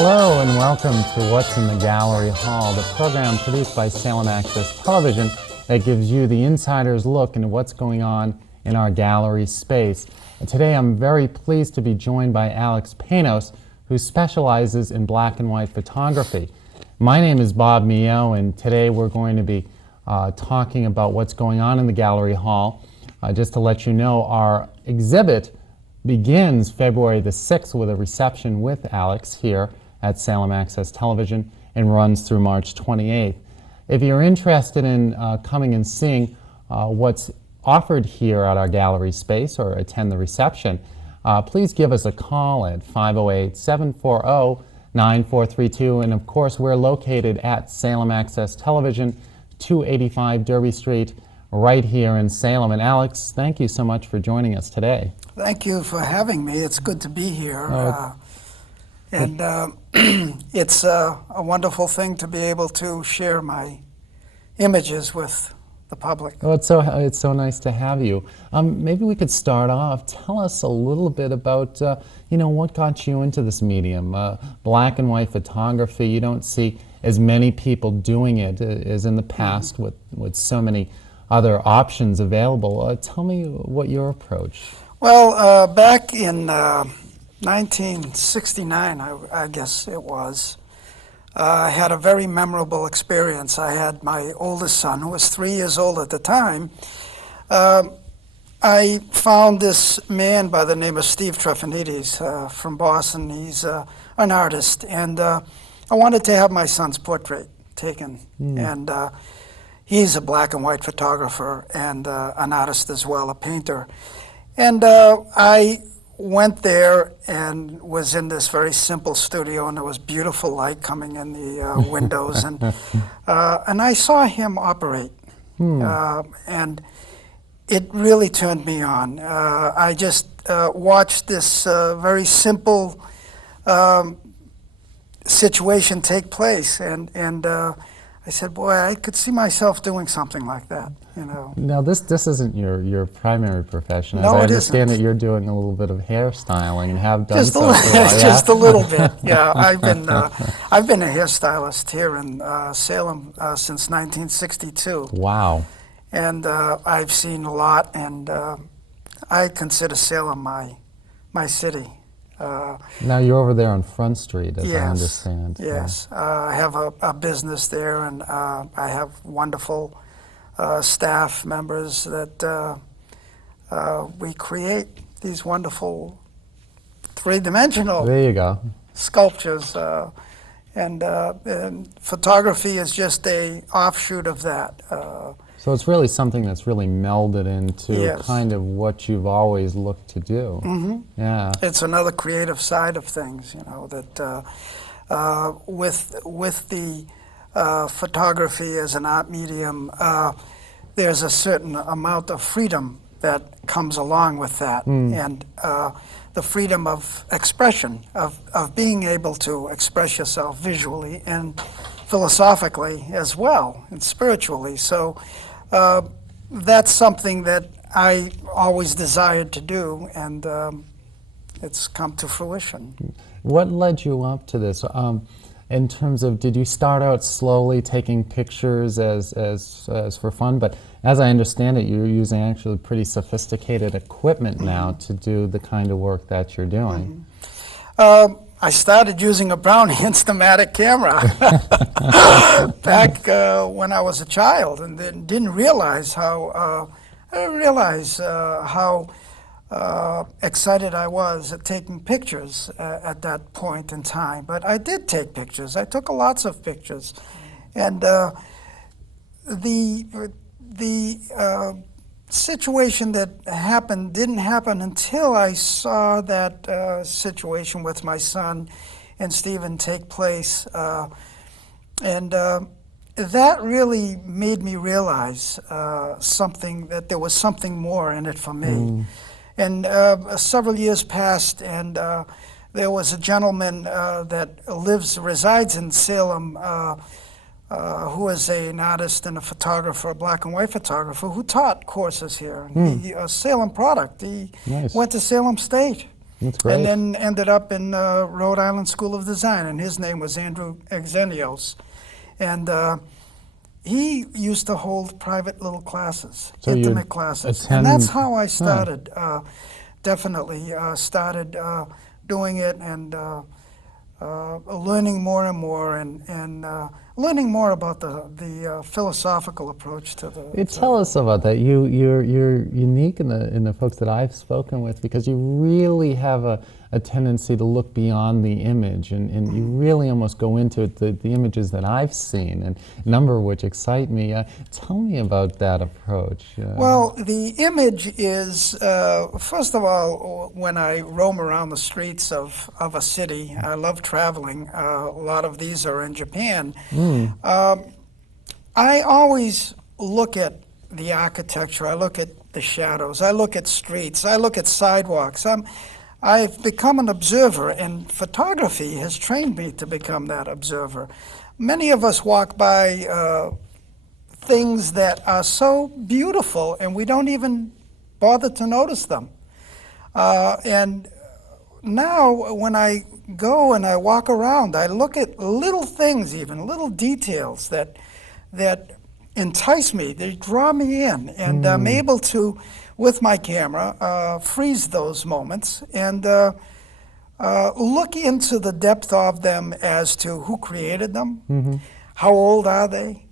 Hello and welcome to What's in the Gallery Hall, the program produced by Salem Access Television that gives you the insider's look into what's going on in our gallery space. And today I'm very pleased to be joined by Alex Panos, who specializes in black and white photography. My name is Bob Mio, and today we're going to be talking about what's going on in the Gallery Hall. Just to let you know, our exhibit begins February the 6th with a reception with Alex here at Salem Access Television and runs through March 28th. If you're interested in coming and seeing what's offered here at our gallery space or attend the reception, please give us a call at 508-740-9432. And of course, we're located at Salem Access Television, 285 Derby Street, right here in Salem. And Alex, thank you so much for joining us today. Thank you for having me. It's good to be here. It's a wonderful thing to be able to share my images with the public. Oh, it's so nice to have you. Maybe we could start off. Tell us a little bit about what got you into this medium, black and white photography. You don't see as many people doing it as in the past with so many other options available. Tell me what your approach. Well, back in 1969, I guess it was, I had a very memorable experience. I had my oldest son, who was 3 years old at the time. I found this man by the name of Steve Trefanides from Boston. He's an artist, and I wanted to have my son's portrait taken. And he's a black and white photographer and an artist as well, a painter. And I went there and was in this very simple studio, and there was beautiful light coming in the windows, and I saw him operate, and it really turned me on. I just watched this very simple situation take place, and I said, boy, I could see myself doing something like that, Now, this isn't your primary profession. No, I it understand isn't. that you're doing a little bit of hairstyling and have done Just so for a while. just a little bit, yeah. I've been a hairstylist here in Salem since 1962. Wow. And I've seen a lot, and I consider Salem my city. Now you're over there on Front Street, as I Yes, understand. yes. I have a business there, and I have wonderful staff members that we create these wonderful three-dimensional There you go. sculptures, and photography is just a offshoot of that. So it's really something that's really melded into Yes. kind of what you've always looked to do. Mm-hmm. Yeah. It's another creative side of things, that with the photography as an art medium, there's a certain amount of freedom that comes along with that, and the freedom of expression, of being able to express yourself visually and philosophically as well, and spiritually. So that's something that I always desired to do, and it's come to fruition. What led you up to this? In terms of, did you start out slowly taking pictures as for fun? But as I understand it, you're using actually pretty sophisticated equipment now to do the kind of work that you're doing. I started using a Brownie Instamatic camera back when I was a child, and then didn't realize how excited I was at taking pictures at that point in time. But I did take pictures. I took lots of pictures, and the situation that happened didn't happen until I saw that situation with my son and Stephen take place, and that really made me realize that there was something more in it for me. And several years passed, and there was a gentleman that resides in Salem, who is an artist and a photographer, a black and white photographer, who taught courses here. He, a Salem product. He Nice. went to Salem State. That's great. And then ended up in Rhode Island School of Design, and his name was Andrew Exenios. And he used to hold private little classes, So you'd intimate classes. And that's how I started, definitely started doing it and learning more and more and learning more about the philosophical approach to the... Tell us about that. You're unique in the folks that I've spoken with, because you really have a tendency to look beyond the image, and you really almost go into it, the images that I've seen, and a number of which excite me. Tell me about that approach. Well, the image is, first of all, when I roam around the streets of a city, I love traveling. A lot of these are in Japan. I always look at the architecture, I look at the shadows, I look at streets, I look at sidewalks. I've become an observer, and photography has trained me to become that observer. Many of us walk by things that are so beautiful, and we don't even bother to notice them. And now, when I go and I walk around, I look at little things, even little details that entice me. They draw me in, and I'm able to, with my camera, freeze those moments and look into the depth of them as to who created them, how old are they.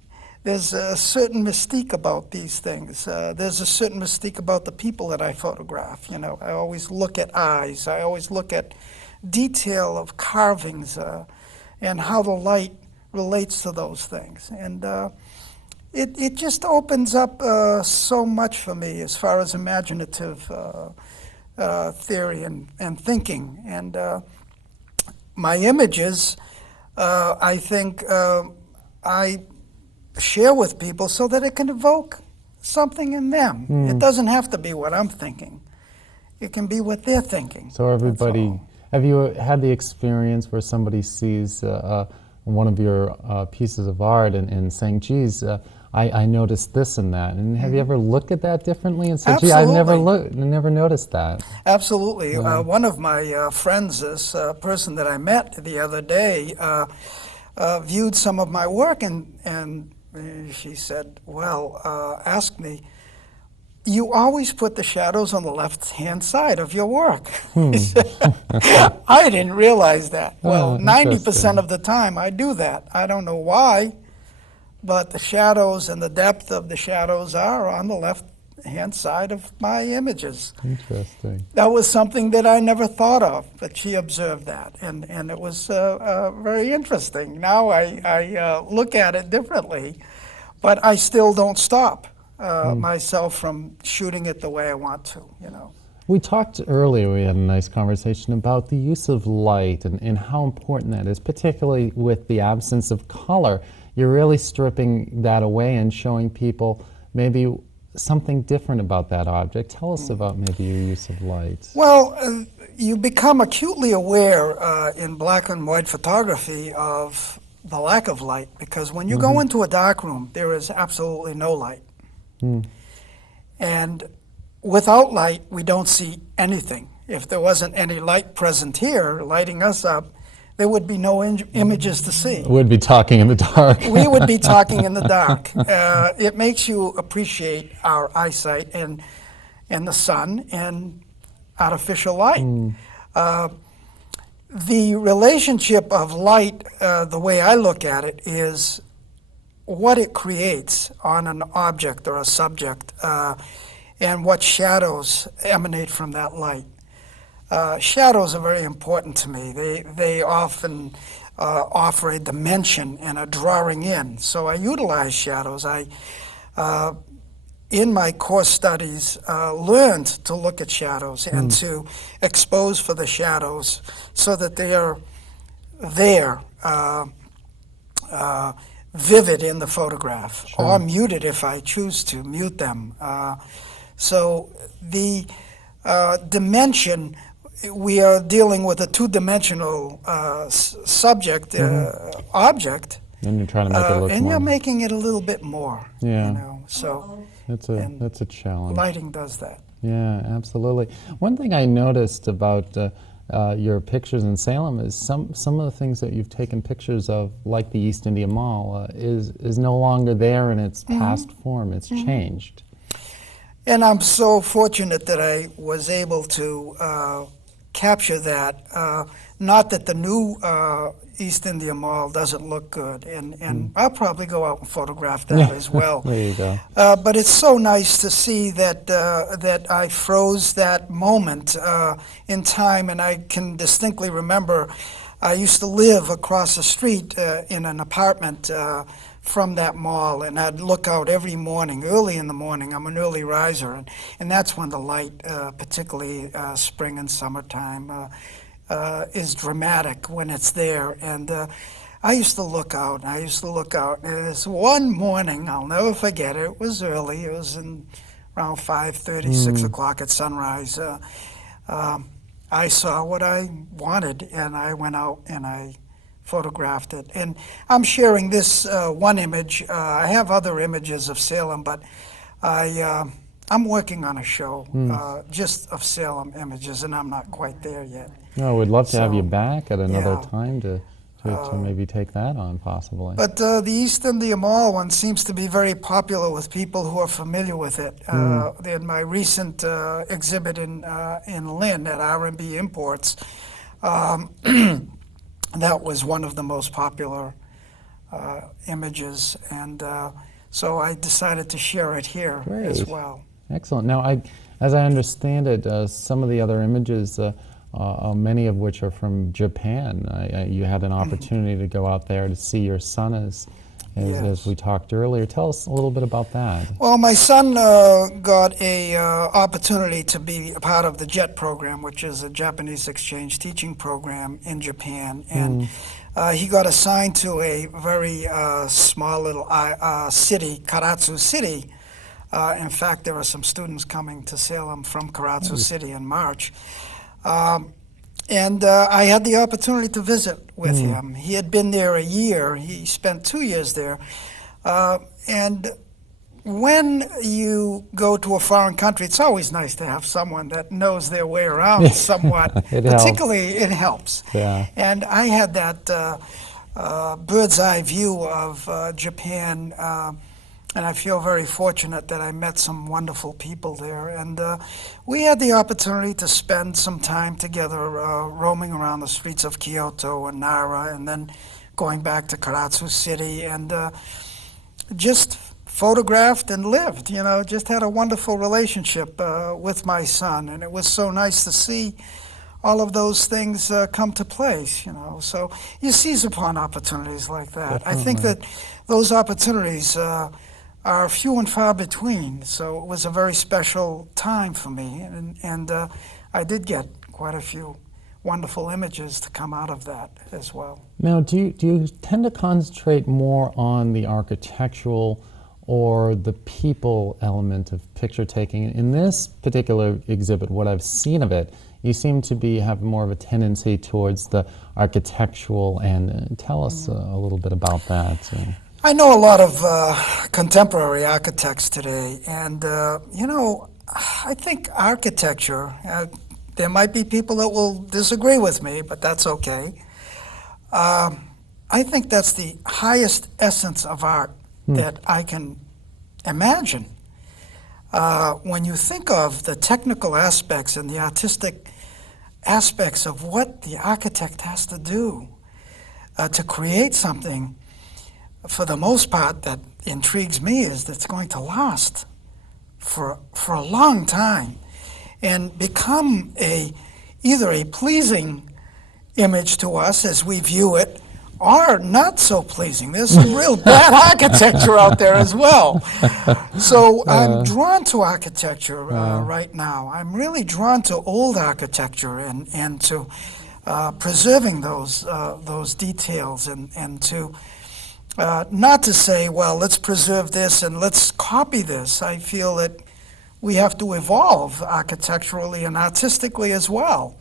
There's a certain mystique about these things. There's a certain mystique about the people that I photograph. You know, I always look at eyes. I always look at detail of carvings and how the light relates to those things. And it just opens up so much for me as far as imaginative theory and thinking. And my images, I think I share with people so that it can evoke something in them. It doesn't have to be what I'm thinking. It can be what they're thinking. So everybody, have you had the experience where somebody sees one of your pieces of art and saying, geez, I noticed this and that, and have you ever looked at that differently and said, gee, I've never noticed that? Absolutely. One of my friends, this person that I met the other day, viewed some of my work, and she said, well, asked me, you always put the shadows on the left-hand side of your work. I didn't realize that. Well, 90% of the time I do that. I don't know why, but the shadows and the depth of the shadows are on the left-hand side of my images. Interesting. That was something that I never thought of, but she observed that, and it was very interesting. Now I look at it differently, but I still don't stop myself from shooting it the way I want to, you know. We talked earlier, we had a nice conversation about the use of light and how important that is, particularly with the absence of color. You're really stripping that away and showing people maybe something different about that object. Tell us about maybe your use of light. Well, you become acutely aware in black and white photography of the lack of light, because when you go into a dark room, there is absolutely no light. And without light, we don't see anything. If there wasn't any light present here lighting us up, there would be no images to see. We'd be talking in the dark. We would be talking in the dark. It makes you appreciate our eyesight and the sun and artificial light. The relationship of light, the way I look at it, is what it creates on an object or a subject, and what shadows emanate from that light. Shadows are very important to me. They often offer a dimension and a drawing in. So I utilize shadows. In my course studies, learned to look at shadows and to expose for the shadows so that they are there, vivid in the photograph, or muted if I choose to mute them. So the dimension, we are dealing with a two-dimensional subject, object, and you're trying to make it look and more. you're making it a little bit more. Yeah. You know, so That's a challenge. lighting does that. Yeah, absolutely. One thing I noticed about your pictures in Salem is some of the things that you've taken pictures of, like the East India Mall, is no longer there in its past form. It's changed. And I'm so fortunate that I was able to capture that. Not that the new East India Mall doesn't look good, and I'll probably go out and photograph that as well. There you go. But it's so nice to see that that I froze that moment in time, and I can distinctly remember I used to live across the street in an apartment from that mall, and I'd look out every morning, early in the morning. I'm an early riser, and that's when the light, particularly spring and summertime, is dramatic when it's there. And I used to look out, and I used to look out. And this one morning, I'll never forget it. It was early. It was around 5:30, 6 o'clock at sunrise. I saw what I wanted, and I went out and I photographed it. And I'm sharing this one image. I have other images of Salem, but I'm working on a show just of Salem images, and I'm not quite there yet. No, we'd love to have So, you back at another yeah. time to maybe take that on, possibly. But the East India Mall one seems to be very popular with people who are familiar with it. In my recent exhibit in Lynn at R&B Imports, that was one of the most popular images, and so I decided to share it here as Great. well. Excellent. Now, as I understand it, some of the other images, many of which are from Japan. You had an opportunity to go out there to see your son, as Yes. we talked earlier. Tell us a little bit about that. Well, my son got a opportunity to be a part of the JET program, which is a Japanese exchange teaching program in Japan, and he got assigned to a very small little city, Karatsu City. In fact, there are some students coming to Salem from Karatsu City in March. And I had the opportunity to visit with him. He had been there a year. He spent 2 years there. And when you go to a foreign country, it's always nice to have someone that knows their way around somewhat. It helps. Particularly, it helps. Yeah. And I had that bird's eye view of Japan. And I feel very fortunate that I met some wonderful people there. And we had the opportunity to spend some time together roaming around the streets of Kyoto and Nara, and then going back to Karatsu City, and just photographed and lived, just had a wonderful relationship with my son. And it was so nice to see all of those things come to place, So you seize upon opportunities like that. Definitely. I think that those opportunities are few and far between, so it was a very special time for me, and I did get quite a few wonderful images to come out of that as well. Now, do you tend to concentrate more on the architectural or the people element of picture taking? In this particular exhibit, what I've seen of it, you seem to have more of a tendency towards the architectural, and tell us a little bit about that. I know a lot of contemporary architects today, and I think architecture, there might be people that will disagree with me, but that's okay. I think that's the highest essence of art that I can imagine. When you think of the technical aspects and the artistic aspects of what the architect has to do to create something, for the most part, that intrigues me is that it's going to last for a long time and become either a pleasing image to us as we view it, or not so pleasing. There's some real bad architecture out there as well. So I'm drawn to architecture right now. I'm really drawn to old architecture and to preserving those details, and to not to say, well, let's preserve this and let's copy this. I feel that we have to evolve architecturally and artistically as well.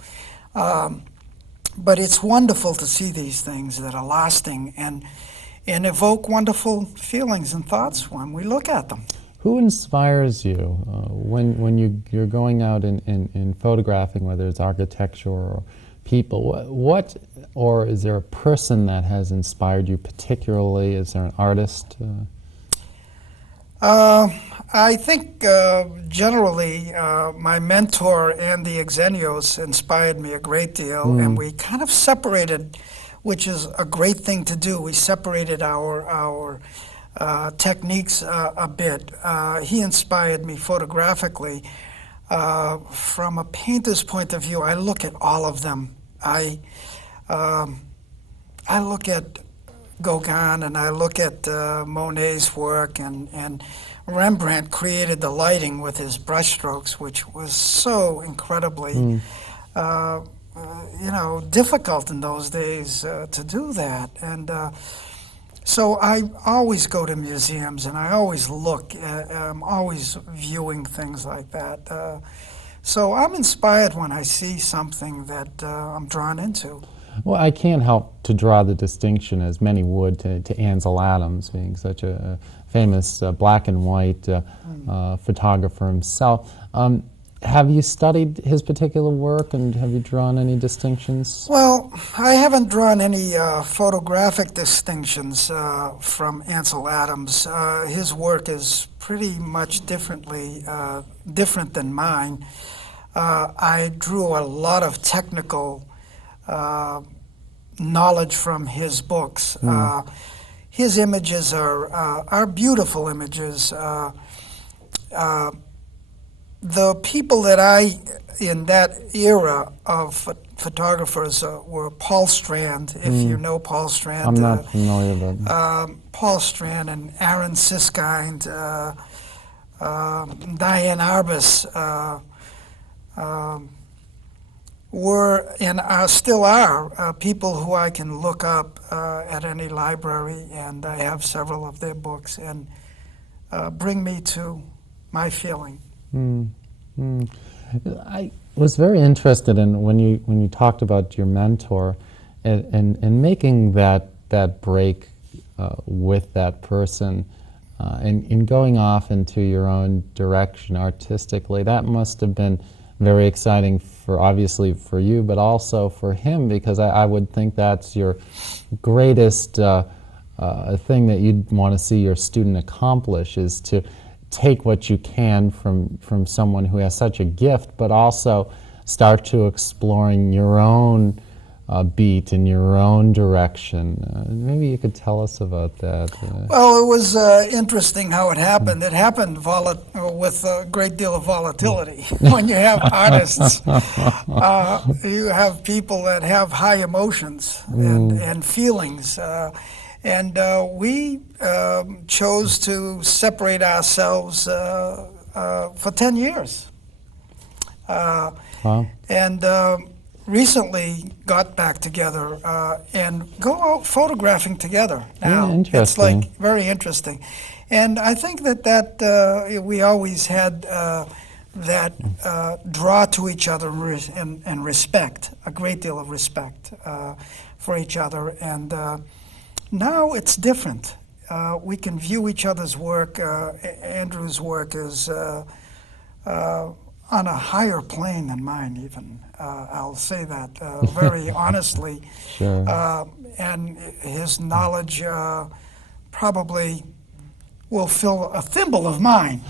But it's wonderful to see these things that are lasting and evoke wonderful feelings and thoughts when we look at them. Who inspires you when you're going out in photographing, whether it's architecture or people? What or is there a person that has inspired you particularly? Is there an artist? I think generally my mentor, Andy Xenios, inspired me a great deal, and we kind of separated, which is a great thing to do. We separated our techniques a bit. He inspired me photographically. From a painter's point of view, I look at all of them. I look at Gauguin and I look at Monet's work, and Rembrandt created the lighting with his brushstrokes, which was so incredibly difficult in those days to do that. And so I always go to museums and I always look. I'm always viewing things like that. So I'm inspired when I see something that I'm drawn into. Well, I can't help to draw the distinction, as many would, to Ansel Adams being such a famous black and white photographer himself. Have you studied his particular work, and have you drawn any distinctions? Well, I haven't drawn any photographic distinctions from Ansel Adams. His work is pretty much different than mine. I drew a lot of technical knowledge from his books. His images are beautiful images. The people that in that era of photographers were Paul Strand, if you know Paul Strand. I'm not familiar with him. Paul Strand and Aaron Siskind, Diane Arbus were and still are people who I can look up at any library, and I have several of their books, and bring me to my feeling. I was very interested in when you talked about your mentor and making that break with that person and going off into your own direction artistically. That must have been very exciting obviously for you, but also for him, because I would think that's your greatest thing that you'd want to see your student accomplish, is to take what you can from someone who has such a gift, but also start to exploring your own beat in your own direction. Maybe you could tell us about that. Well, it was interesting how it happened. It happened with a great deal of volatility. When you have artists, you have people that have high emotions and feelings. And we chose to separate ourselves for 10 years. And recently got back together and go out photographing together now. It's like very interesting. And I think that we always had that draw to each other and respect, a great deal of respect for each other. And now it's different. We can view each other's work. Andrew's work is on a higher plane than mine, even. I'll say that very honestly. Sure. And his knowledge probably will fill a thimble of mine.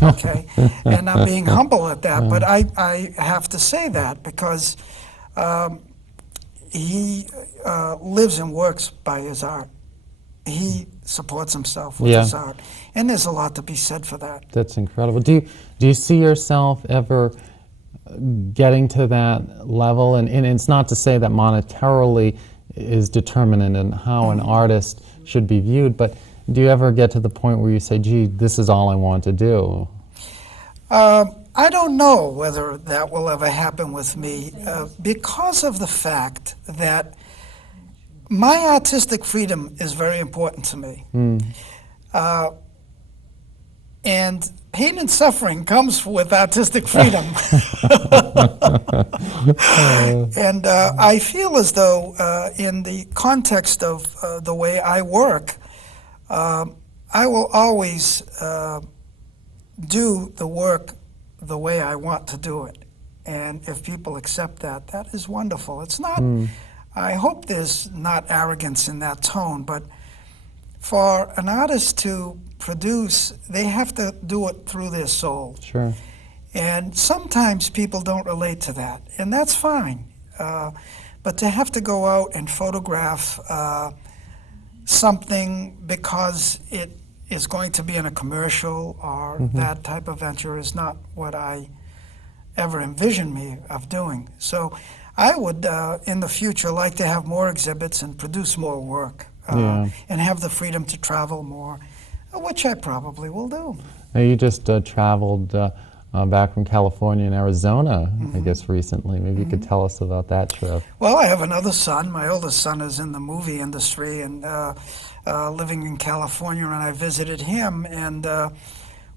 Okay? And I'm being humble at that, but I have to say that because he lives and works by his art. He supports himself with his art, and there's a lot to be said for that. That's incredible. Do you see yourself ever getting to that level? And it's not to say that monetarily is determinant in how an artist should be viewed, but do you ever get to the point where you say, gee, this is all I want to do? I don't know whether that will ever happen with me because of the fact that my artistic freedom is very important to me. And pain and suffering comes with artistic freedom. And I feel as though in the context of the way I work, I will always do the work the way I want to do it. And if people accept that, that is wonderful. It's not, I hope there's not arrogance in that tone, but for an artist to produce, they have to do it through their soul. Sure. And sometimes people don't relate to that, and that's fine. But to have to go out and photograph something because it is going to be in a commercial or that type of venture is not what I ever envisioned me of doing. So I would, in the future, like to have more exhibits and produce more work and have the freedom to travel more, which I probably will do. Now, you just traveled back from California and Arizona, I guess, recently. Maybe you could tell us about that trip. Well, I have another son. My oldest son is in the movie industry and living in California, and I visited him and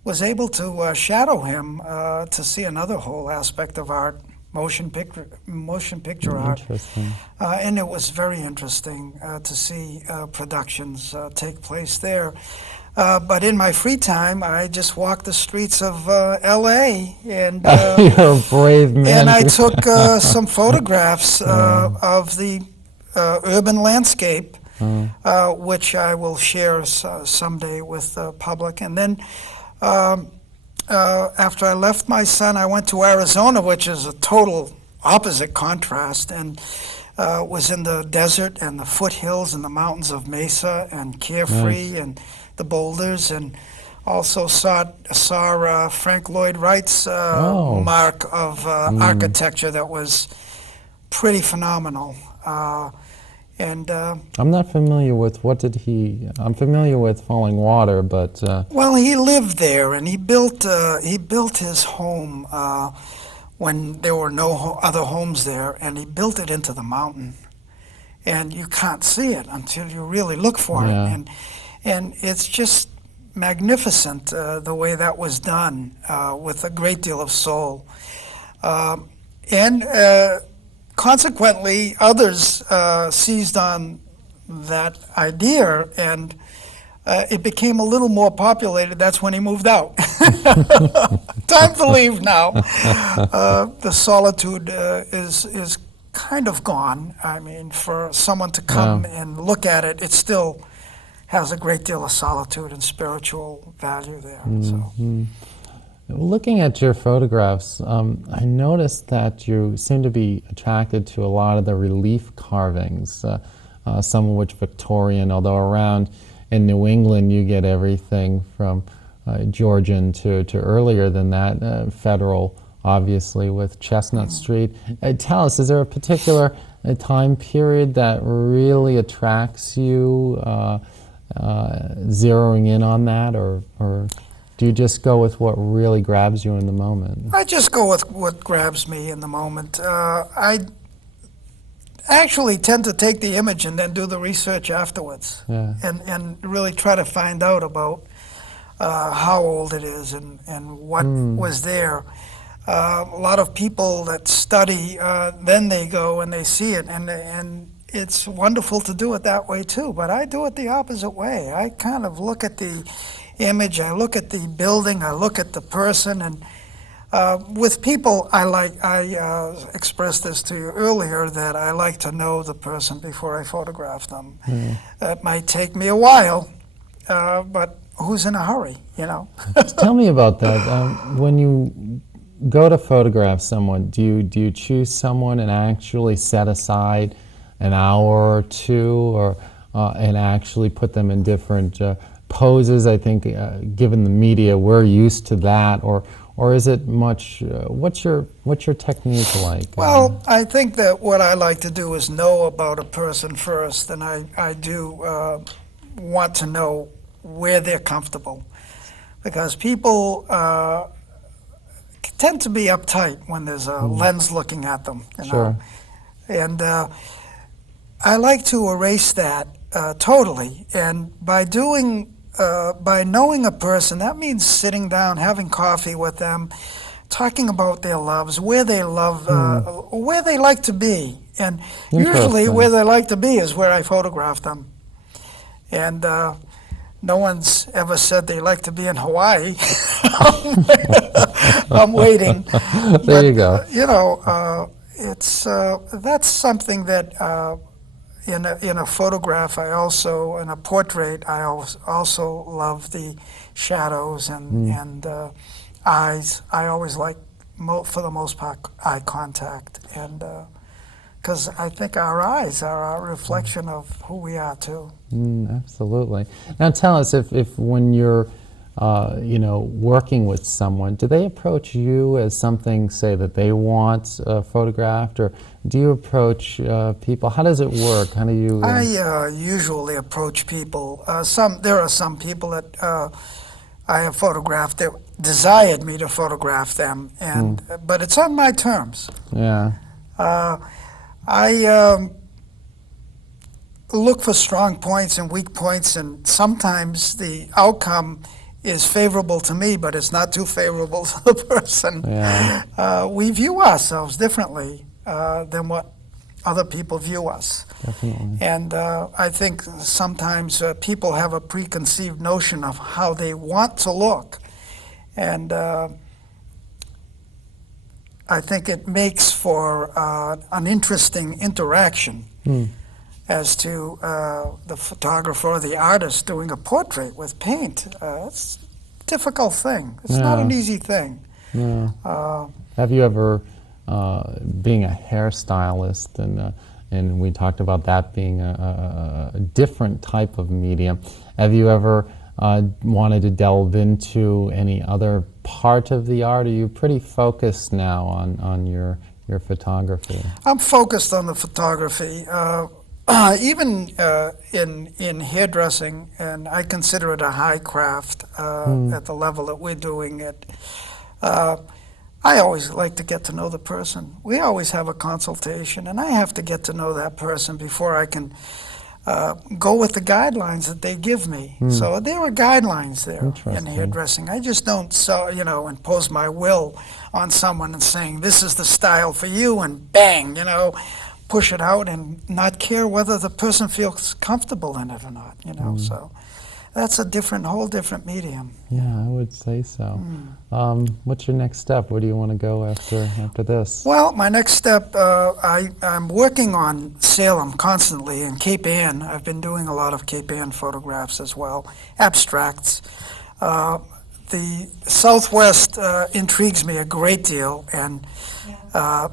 was able to shadow him to see another whole aspect of art, motion picture art. Interesting. And it was very interesting to see productions take place there. But in my free time, I just walked the streets of L.A. and You're a brave man. and I took some photographs of the urban landscape, which I will share someday with the public. And then after I left my son, I went to Arizona, which is a total opposite contrast, and was in the desert and the foothills and the mountains of Mesa and Carefree and the boulders, and also saw Frank Lloyd Wright's mark of architecture that was pretty phenomenal. And I'm not familiar with, I'm familiar with Falling Water, but... well, he lived there, and he built his home when there were no other homes there, and he built it into the mountain. And you can't see it until you really look for it. And it's just magnificent the way that was done with a great deal of soul. And consequently, others seized on that idea, and it became a little more populated. That's when he moved out. Time to leave now. The solitude is kind of gone. I mean, for someone to come and look at it, it still has a great deal of solitude and spiritual value there. So. Looking at your photographs, I noticed that you seem to be attracted to a lot of the relief carvings, some of which Victorian, although around in New England you get everything from Georgian to earlier than that, Federal, obviously, with Chestnut Street. Tell us, is there a particular time period that really attracts you, zeroing in on that, or do you just go with what really grabs you in the moment? I just go with what grabs me in the moment. I actually tend to take the image and then do the research afterwards, and really try to find out about how old it is and what was there. A lot of people that study, then they go and they see it, and it's wonderful to do it that way too, but I do it the opposite way. I kind of look at the image, I look at the building, I look at the person, and with people, I expressed this to you earlier, that I like to know the person before I photograph them. That might take me a while, but who's in a hurry, you know? Tell me about that. When you go to photograph someone, do you choose someone and actually set aside an hour or two, or and actually put them in different poses? I think, given the media, we're used to that, or is it much? What's your technique like? Well, I think that what I like to do is know about a person first, and I do want to know where they're comfortable, because people tend to be uptight when there's a lens looking at them. You know? And I like to erase that totally, and by knowing a person, that means sitting down, having coffee with them, talking about their loves, where they love, where they like to be, and usually where they like to be is where I photograph them. And no one's ever said they like to be in Hawaii. I'm waiting. There you go. You know, it's that's something that in a photograph, in a portrait, I also love the shadows and eyes. I always like, for the most part, eye contact, and because I think our eyes are our reflection of who we are too. Absolutely. Now tell us, if when you're working with someone, do they approach you as something, say, that they want photographed, or do you approach people? How does it work? How do you? I usually approach people. There are some people that I have photographed that desired me to photograph them, and but it's on my terms. Yeah. I look for strong points and weak points, and sometimes the outcome is favorable to me, but it's not too favorable to the person. Yeah. We view ourselves differently than what other people view us. Definitely. And I think sometimes people have a preconceived notion of how they want to look. And I think it makes for an interesting interaction as to the photographer or the artist doing a portrait with paint. It's a difficult thing. It's not an easy thing. Yeah. Have you ever, being a hairstylist, and we talked about that being a different type of medium, have you ever wanted to delve into any other part of the art? Are you pretty focused now on your photography? I'm focused on the photography. Even in hairdressing, and I consider it a high craft at the level that we're doing it. I always like to get to know the person. We always have a consultation, and I have to get to know that person before I can go with the guidelines that they give me. So there are guidelines there in hairdressing. I just don't impose my will on someone and saying, this is the style for you, and bang, push it out and not care whether the person feels comfortable in it or not, so that's a whole different medium. Yeah, I would say so. What's your next step? Where do you want to go after this? Well, my next step, I'm working on Salem constantly, and Cape Ann. I've been doing a lot of Cape Ann photographs as well, abstracts. The Southwest intrigues me a great deal, and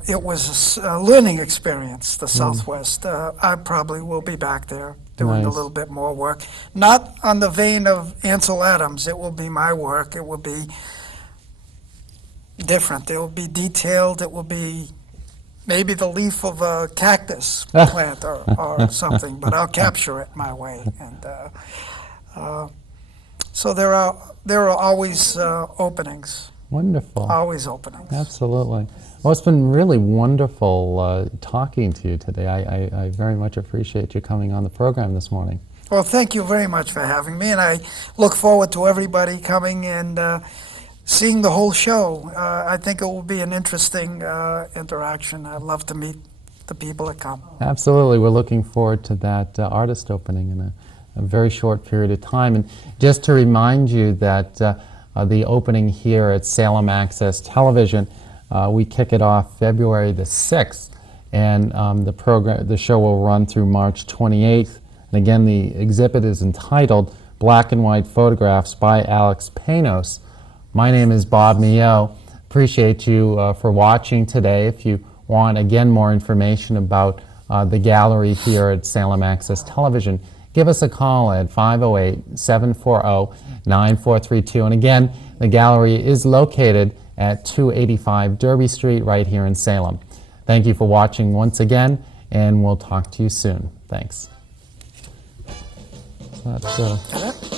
it was a learning experience, the Southwest. I probably will be back there doing a little bit more work. Not on the vein of Ansel Adams. It will be my work. It will be different. It will be detailed. It will be maybe the leaf of a cactus plant or something, but I'll capture it my way. And so there are always openings. Wonderful. Always openings. Absolutely. Well, it's been really wonderful talking to you today. I very much appreciate you coming on the program this morning. Well, thank you very much for having me, and I look forward to everybody coming and seeing the whole show. I think it will be an interesting interaction. I'd love to meet the people that come. Absolutely. We're looking forward to that artist opening in a very short period of time. And just to remind you that the opening here at Salem Access Television, we kick it off February the 6th, and the show will run through March 28th. And again, the exhibit is entitled Black and White Photographs by Alex Panos. My name is Bob Mio. Appreciate you for watching today. If you want, again, more information about the gallery here at Salem Access Television, give us a call at 508-740-9432. And again, the gallery is located at 285 Derby Street right here in Salem. Thank you for watching once again, and we'll talk to you soon. Thanks. So that's,